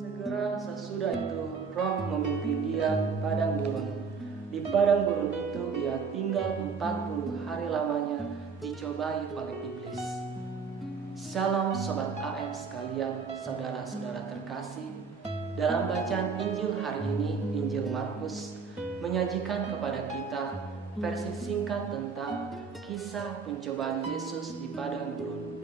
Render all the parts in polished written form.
Segera sesudah itu Roh memimpin dia ke padang gurun. Di padang gurun itu dia tinggal 40 hari lamanya dicobai oleh iblis. Shalom Sobat AM sekalian, saudara-saudara terkasih. Dalam bacaan Injil hari ini, Injil Markus menyajikan kepada kita versi singkat tentang kisah pencobaan Yesus di padang gurun.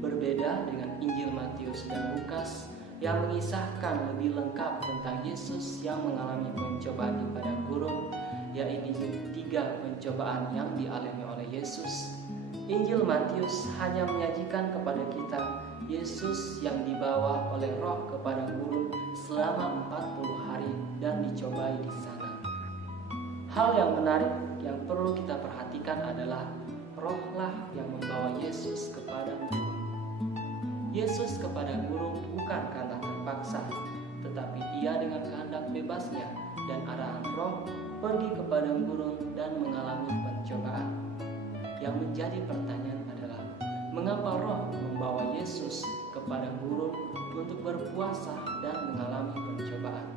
Berbeda dengan Injil Matius dan Lukas yang mengisahkan lebih lengkap tentang Yesus yang mengalami pencobaan di padang gurun, yaitu 3 pencobaan yang dialami oleh Yesus. Injil Matius hanya menyajikan kepada kita Yesus yang dibawa oleh Roh ke padang gurun selama 40 hari dan dicobai di sana. Hal yang menarik yang perlu kita perhatikan adalah Rohlah yang membawa Yesus ke padang gurun. Yesus ke padang gurun bukan karena terpaksa, tetapi ia dengan kehendak bebasnya dan arahan Roh pergi ke padang gurun dan mengalami pencobaan. Yang menjadi pertanyaan adalah, mengapa Roh membawa Yesus ke padang gurun untuk berpuasa dan mengalami pencobaan?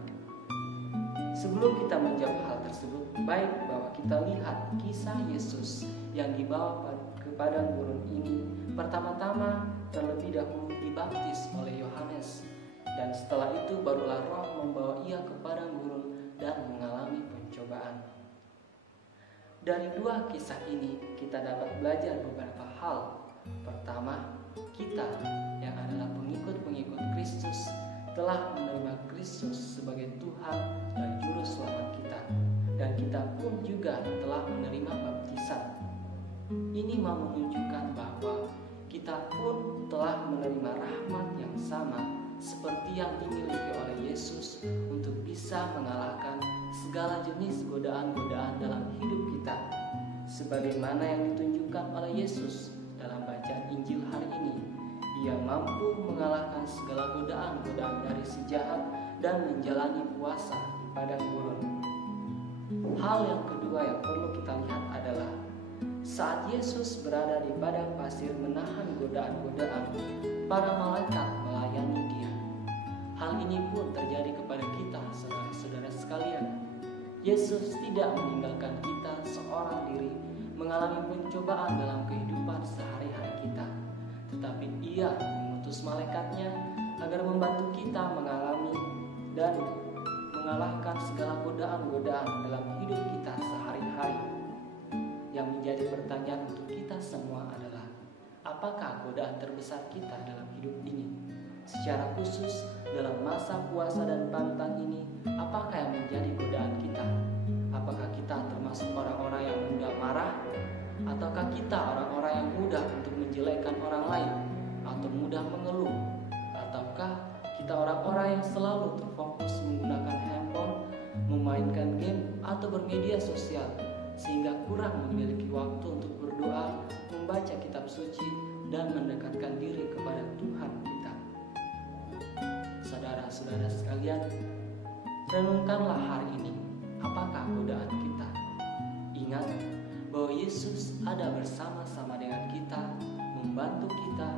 Sebelum kita menjawab hal tersebut, baik bahwa kita lihat kisah Yesus yang dibawa ke padang gurun ini. Pertama-tama terlebih dahulu dibaptis oleh Yohanes, dan setelah itu barulah Roh membawa ia ke padang gurun dan mengalami pencobaan. Dari 2 kisah ini kita dapat belajar beberapa hal. Pertama, kita yang adalah pengikut-pengikut Kristus telah menerima Kristus sebagai Tuhan dan Juru Selamat kita, dan kita pun juga telah menerima baptisan. Ini mau menunjukkan bahwa kita pun telah menerima rahmat yang sama seperti yang dimiliki oleh Yesus untuk bisa mengalahkan segala jenis godaan-godaan dalam hidup kita, sebagaimana yang ditunjukkan oleh Yesus dalam bacaan Injil hari ini. Ia mampu mengalahkan segala godaan-godaan dari si jahat dan menjalani puasa di padang gurun. Hal yang kedua yang perlu kita lihat adalah saat Yesus berada di padang pasir menahan godaan-godaan, para malaikat melayani dia. Hal ini pun terjadi kepada kita, saudara-saudara sekalian. Yesus tidak meninggalkan kita seorang diri mengalami pencobaan dalam kehidupan sehari-hari kita, tetapi ia mengutus malaikatnya agar membantu kita mengalami dan mengalahkan segala godaan-godaan dalam hidup kita sehari-hari. Yang menjadi pertanyaan untuk kita semua adalah, apakah godaan terbesar kita dalam hidup ini? Secara khusus dalam masa puasa dan Paskah ini, apakah yang menjadi godaan kita? Apakah kita termasuk orang-orang yang mudah marah? Ataukah kita orang-orang yang mudah untuk menjelekkan orang lain? Atau mudah mengeluh? Ataukah kita orang-orang yang selalu terfokus menggunakan handphone, memainkan game, atau bermedia sosial, sehingga kurang memiliki waktu untuk berdoa, membaca kitab suci, dan mendekatkan diri kepada Tuhan kita? Saudara-saudara sekalian, renungkanlah hari ini, apakah godaan kita? Ingat bahwa Yesus ada bersama-sama dengan kita, membantu kita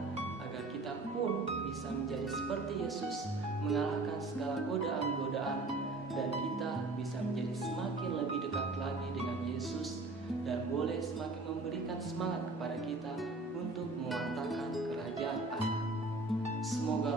agar kita pun bisa menjadi seperti Yesus, mengalahkan segala godaan-godaan, dan kita bisa menjadi semakin lebih dekat lagi dengan Yesus dan boleh semakin memberikan semangat kepada kita untuk mewartakan kerajaan Allah. Semoga